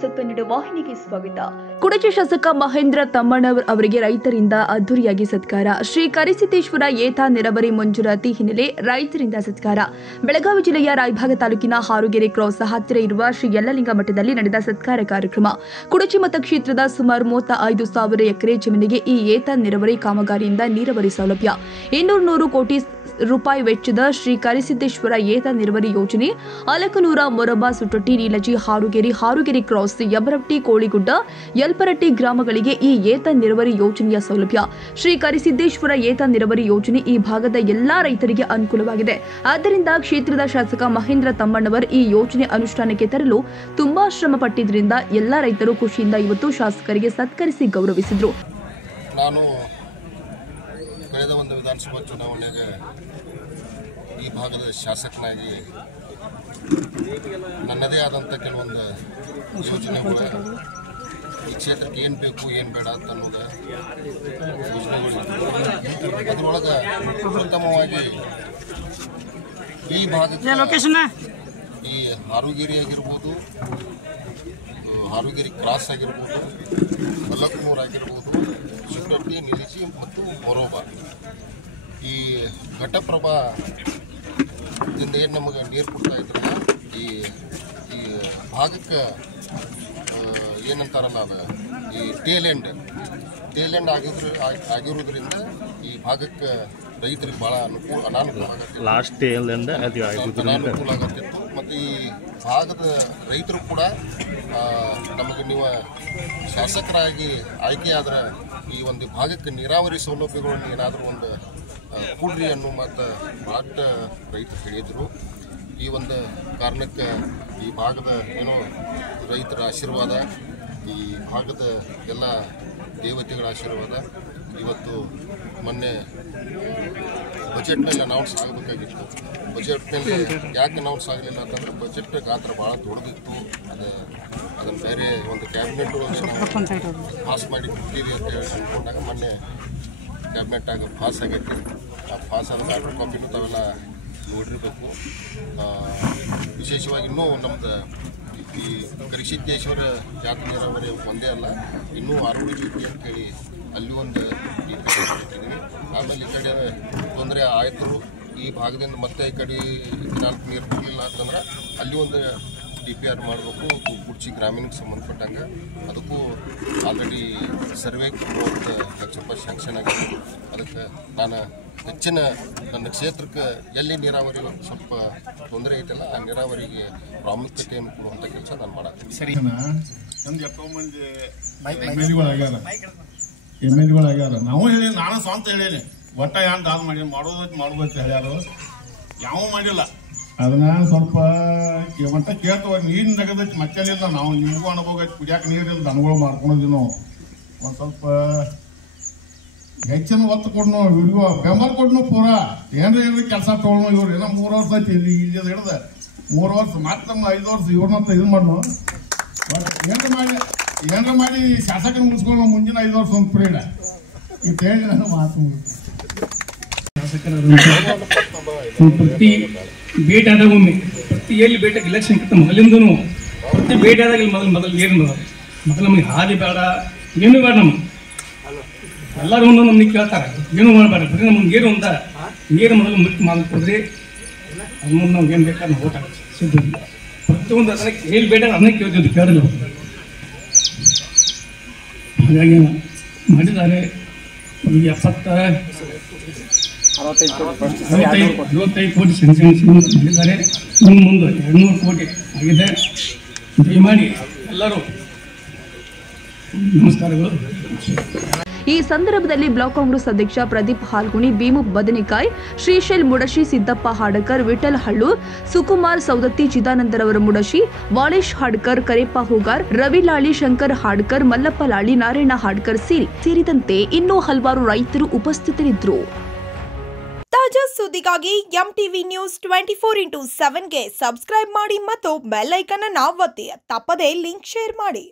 News Kannada ವಾಹಿನಿಗೆ ಸ್ವಾಗತ. ಕುಡಚಿ ಶಾಸಕ ಮಹೇಂದ್ರ ತಮ್ಮಣ್ಣವರ್ ಅವರಿಗೆ ರೈತರಿಂದ ಅದ್ದೂರಿಯಾಗಿ ಸತ್ಕಾರ. ಶ್ರೀ ಕರಿಸಿದ್ದೇಶ್ವರ ಏತ ನೆರವರಿ ಮಂಜೂರಾತಿ ಹಿನ್ನೆಲೆ ರೈತರಿಂದ ಸತ್ಕಾರ. ಬೆಳಗಾವಿ ಜಿಲ್ಲೆಯ ರಾಯಭಾಗ ತಾಲೂಕಿನ ಹಾರುಗೆರೆ ಕ್ರಾಸ್ ಹತ್ತಿರ ಇರುವ ಶ್ರೀ ಯಲ್ಲಲಿಂಗ ಮಠದಲ್ಲಿ ನಡೆದ ಸತ್ಕಾರ ಕಾರ್ಯಕ್ರಮ. ಕುಡಚಿ ಮತಕ್ಷೇತ್ರದ ಸುಮಾರು 35,000 ಎಕರೆ ಜಮೀನಿಗೆ ಈ ಏತ ನೆರವರಿ ಕಾಮಗಾರಿಯಿಂದ ನೀರಾವರಿ ಸೌಲಭ್ಯ. 200 ಕೋಟಿ ರೂಪಾಯಿ ವೆಚ್ಚದ ಶ್ರೀ ಕರಿಸಿದ್ದೇಶ್ವರ ಏತ ನೆರವರಿ ಯೋಜನೆ ಅಲಕನೂರ, ಮೊರಬ, ಸುಟೊಟ್ಟಿ, ನೀಲಜಿ, ಹಾರುಗೆರೆ ಕ್ರಾಸ್, ಯಬರಟ್ಟಿ, ಕೋಳಿಗುಡ್ಡ, ಯಲ್ಪರಟ್ಟಿ ಗ್ರಾಮಗಳಿಗೆ ಈ ಏತ ನೆರವರಿ ಯೋಜನೆಯ ಸೌಲಭ್ಯ. ಶ್ರೀ ಕರಿಸಿದ್ದೇಶ್ವರ ಏತ ನೆರವರಿ ಯೋಜನೆ ಈ ಭಾಗದ ಎಲ್ಲಾ ರೈತರಿಗೆ ಅನುಕೂಲವಾಗಿದೆ. ಆದ್ದರಿಂದ ಕ್ಷೇತ್ರದ ಶಾಸಕ ಮಹೇಂದ್ರ ತಮ್ಮಣ್ಣವರ್ ಈ ಯೋಜನೆ ಅನುಷ್ಠಾನಕ್ಕೆ ತರಲು ತುಂಬಾ ಶ್ರಮ ಪಟ್ಟಿದ್ದರಿಂದ ಎಲ್ಲಾ ರೈತರು ಖುಷಿಯಿಂದ ಇವತ್ತು ಶಾಸಕರಿಗೆ ಸತ್ಕರಿಸಿ ಗೌರವಿಸಿದರು. ನಾನು ಕಳೆದ ಒಂದು ವಿಧಾನಸಭಾ ಚುನಾವಣೆಗೆ ಈ ಭಾಗದ ಶಾಸಕನಾಗಿ ನನ್ನದೇ ಆದಂಥ ಕೆಲವೊಂದು ಯೋಜನೆಗಳು ಈ ಕ್ಷೇತ್ರಕ್ಕೆ ಏನು ಬೇಕು ಏನು ಬೇಡ ಅಂತ ಅನ್ನೋದು ಯೋಜನೆಗಳು ಅದರೊಳಗೆ ಉತ್ತಮವಾಗಿ ಈ ಭಾಗಕ್ಕೆ ಈ ಹಾರುಗೆರೆ ಆಗಿರ್ಬೋದು, ಹಾರುಗೆರೆ ಕ್ರಾಸ್ ಆಗಿರ್ಬೋದು, ಮಲ್ಲಕನೂರು ಆಗಿರ್ಬೋದು, ಸುಟೊಟ್ಟಿ, ನಿಲಿಸಿ ಮತ್ತು ಮೊರೋಬ ಈ ಘಟಪ್ರಭಾ ದಿಂದ ಏನು ನಮಗೆ ನೀರು ಕೊಡ್ತಾ ಇದ್ರಲ್ಲ ಈ ಭಾಗಕ್ಕೆ ಏನಂತಾರಲ್ಲ ಅದು ಈ ಟೇಲೆಂಡ್ ಆಗಿರೋದ್ರಿಂದ ಈ ಭಾಗಕ್ಕೆ ರೈತರಿಗೆ ಭಾಳ ಅನಾನುಕೂಲ ಆಗತ್ತಿತ್ತು. ಮತ್ತು ಈ ಭಾಗದ ರೈತರು ಕೂಡ ನಮಗೆ ನೀವು ಶಾಸಕರಾಗಿ ಆಯ್ಕೆಯಾದ್ರೆ ಈ ಒಂದು ಭಾಗಕ್ಕೆ ನೀರಾವರಿ ಸೌಲಭ್ಯಗಳನ್ನು ಏನಾದರೂ ಒಂದು ಕೊಡ್ರಿ ಅನ್ನೋ ಮತ್ತು ಭಾಳ ರೈತರು ಹೇಳಿದರು. ಈ ಒಂದು ಕಾರಣಕ್ಕೆ ಈ ಭಾಗದ ಏನೋ ರೈತರ ಆಶೀರ್ವಾದ, ಈ ಭಾಗದ ಎಲ್ಲ ದೇವತೆಗಳ ಆಶೀರ್ವಾದ ಇವತ್ತು ಮೊನ್ನೆ ಬಜೆಟ್ನಲ್ಲಿ ಅನೌನ್ಸ್ ಆಗಬೇಕಾಗಿತ್ತು. ಬಜೆಟ್ನಲ್ಲಿ ಯಾಕೆ ಅನೌನ್ಸ್ ಆಗಲಿಲ್ಲ ಅಂತಂದರೆ ಬಜೆಟ್ ಗಾತ್ರ ಭಾಳ ದೊಡ್ಡದಿತ್ತು. ಅದನ್ನು ಬೇರೆ ಒಂದು ಕ್ಯಾಬಿನೆಟ್ ಒಳಗೆ ಪಾಸ್ ಮಾಡಿ ಕೊಡ್ತೀವಿ ಅಂತ ಅಂದ್ಕೊಂಡಾಗ ಮೊನ್ನೆ ಕ್ಯಾಬಿನೆಟ್ಟಾಗ ಪಾಸ್ ಆಗೈತಿ. ಆ ಪಾಸ್ ಆದ ಆರ್ಡರ್ ಕಾಪಿನೂ ತಾವೆಲ್ಲ ನೋಡಿರಬೇಕು. ವಿಶೇಷವಾಗಿ ಇನ್ನೂ ನಮ್ಮದು ಈ ಕರಿಸಿದ್ದೇಶ್ವರ ಜಾತಿ ನೀರಾವರಿ ಒಂದೇ ಅಲ್ಲ, ಇನ್ನೂ ಆರೋಗ್ಯ ಜೊತೆ ಅಂತೇಳಿ ಅಲ್ಲಿ ಒಂದು ಡಿ ಪಿ ಆರ್ ಮಾಡ್ತಿದ್ದೀವಿ. ಆಮೇಲೆ ಈ ಕಡೆ ತೊಂದರೆ ಆಯಿತು ಈ ಭಾಗದಿಂದ ಮತ್ತೆ ಈ ಕಡೆ ನಾಲ್ಕು ನೀರು ಬರಲಿಲ್ಲ ಅಂತಂದ್ರೆ ಅಲ್ಲಿ ಒಂದು ಡಿ ಪಿ ಆರ್ ಮಾಡಬೇಕು. ಕುಡ್ಚಿ ಗ್ರಾಮೀಣಕ್ಕೆ ಸಂಬಂಧಪಟ್ಟಂಗೆ ಅದಕ್ಕೂ ಆಲ್ರೆಡಿ ಸರ್ವೆ 30 ಲಕ್ಷ ರೂಪಾಯಿ ಸ್ಯಾಂಕ್ಷನ್ ಆಗಿದೆ. ಅದಕ್ಕೆ ನಾನು ಹೆಚ್ಚಿನ ನನ್ನ ಕ್ಷೇತ್ರಕ್ಕೆ ಎಲ್ಲಿ ನೀರಾವರಿ ಸ್ವಲ್ಪ ತೊಂದರೆ ಐತಲ್ಲ ಆ ನೀರಾವರಿಗೆ ಪ್ರಾಮುಖ್ಯತೆಯನ್ನು ಕೊಡುವಂಥ ಕೆಲಸ ನಾನು ಮಾಡತ್ತೀನಿ. ಸರಿ, ನಮ್ಗೆ ಎಷ್ಟೋ ಮಂದಿ ಎಮ್ ಎಲ್ ಗಳಾಗ್ಯಾರ. ನಾವು ಹೇಳಿ, ನಾನು ಸ್ವಂತ ಹೇಳೀನಿ, ಒಟ್ಟ ಏನು ದಾದ ಮಾಡಿ ಮಾಡೋದೈತೆ ಹೇಳ್ಯಾರು, ಯಾವ ಮಾಡಿಲ್ಲ. ಅದನ್ನ ಸ್ವಲ್ಪ ಒಟ್ಟ ಕೇಳ್ತವ, ನೀರಿನ ತೆಗೆದೈತಿ ಮತ್ತೇನಿಲ್ಲ. ನಾವು ನಿಮಗೂ ಅನುಭವ ಐತಿ, ಕುಡಿಯಾಕ ನೀರಿಲ್ಲ, ದನಗಳು ಮಾಡ್ಕೊಂಡಿದ್ವಿ ನಾವು. ಒಂದು ಸ್ವಲ್ಪ ಹೆಚ್ಚಿನ ಒತ್ತು ಕೊಡ್ನು, ಇವ್ರಿಗೂ ಬೆಂಬಲ ಕೊಡ್ನು. ಪೂರಾ ಏನ್ರಿ ಕೆಲಸ ತೊಗೊಳ್ನು. ಇವ್ರು ಏನೋ 3 ವರ್ಷ ಐತಿ ಇಲ್ಲಿ ಹಿಡಿದ 3 ವರ್ಷ ಮತ್ತೆ 5 ವರ್ಷ ಇವ್ರನ್ನ ಇದು ಮಾಡ್ನು. ಏನ್ರ ಮಾಡಿ ಶಾಸಕನ ಮುಗಿಸ್ಕೊಂಡು ಮುಂದಿನ 5 ವರ್ಷ ಒಂದು ಪೀರಿಯಡ್ ಇದು ಹೇಳಿ ನಾನು ಮಾತು ಪ್ರತಿ ಭೇಟಿ ಆದಾಗ ಒಮ್ಮೆ ಪ್ರತಿ ಎಲ್ಲಿ ಭೇಟಿಯಾಗಿ ಇಲೆಕ್ಷನ್ ಕಿಂತ ಮೊದಲಿಂದೂ ಪ್ರತಿ ಭೇಟಿ ಆದಾಗ ಮೊದಲು ನೀರು ಮೊದಲು ನಮಗೆ ಹಾದಿ ಬೇಡ, ಏನು ಬೇಡ. ನಮ್ಗೆ ಎಲ್ಲರೂ ನಮ್ಗೆ ಕೇಳ್ತಾರೆ, ಏನು ಮಾಡಬೇಡ, ಬರೀ ನಮ್ಗೆ ನೀರು ಅಂತ ನೀರು ಮೊದಲು ಮುಖ್ಯ ಮಾಡಿಕೊಡ್ರಿ. ಅದು ಮುಂದೆ ನಾವು ಏನು ಬೇಕಾದ್ರೆ ನಾವು ಓಟ್ ಸಿದ್ಧ ಪ್ರತಿಯೊಂದು ಅದಕ್ಕೆ ಎಲ್ಲಿ ಭೇಟಿ ಅದನ್ನೇ ಕೇಳ್ತಿದ್ದು, ಕೇಳಿಲ್ಲ. ಹಾಗಾಗಿ ಮಾಡಿದ್ದಾರೆ. 65 ಕೋಟಿ ಸ್ಯಾಂಕ್ಷನ್ ಮಾಡಿದ್ದಾರೆ. ಇನ್ನು ಮುಂದೆ 200 ಕೋಟಿ ಆಗಿದೆ. ದಯಮಾಡಿ ಎಲ್ಲರೂ ನಮಸ್ಕಾರಗಳು. ಈ ಸಂದರ್ಭದಲ್ಲಿ ಬ್ಲಾಕ್ ಕಾಂಗ್ರೆಸ್ ಅಧ್ಯಕ್ಷ ಪ್ರದೀಪ್ ಹಾಲ್ಗುಣಿ, ಭೀಮು ಬದನೆಕಾಯ್, ಶ್ರೀಶೈಲ್ ಮುಡಶಿ, ಸಿದ್ದಪ್ಪ ಹಾಡಕರ್, ವಿಠಲ್ ಹಳ್ಳೂರ್, ಸುಕುಮಾರ್ ಸೌದತ್ತಿ, ಚಿದಾನಂದರವರ ಮುಡಶಿ, ವಾಳೇಶ್ ಹಾಡ್ಕರ್, ಕರೇಪ್ಪ ಹೂಗಾರ್, ರವಿ ಲಾಳಿ, ಶಂಕರ್ ಹಾಡ್ಕರ್, ಮಲ್ಲಪ್ಪ ಲಾಳಿ, ನಾರಾಯಣ ಹಾಡ್ಕರ್ ಸೇರಿದಂತೆ ಇನ್ನೂ ಹಲವಾರು ರೈತರು ಉಪಸ್ಥಿತರಿದ್ದರು. ತಾಜಾ ಸುದ್ದಿಗಾಗಿ ಎಂಟಿವಿ ನ್ಯೂಸ್ 24x7ಗೆ ಸಬ್ಸ್ಕ್ರೈಬ್ ಮಾಡಿ ಮತ್ತು ಬೆಲ್ ಐಕಾನ್ ಅನ್ನು ಒತ್ತಿ. ತಪ್ಪದೇ ಲಿಂಕ್ ಶೇರ್ ಮಾಡಿ.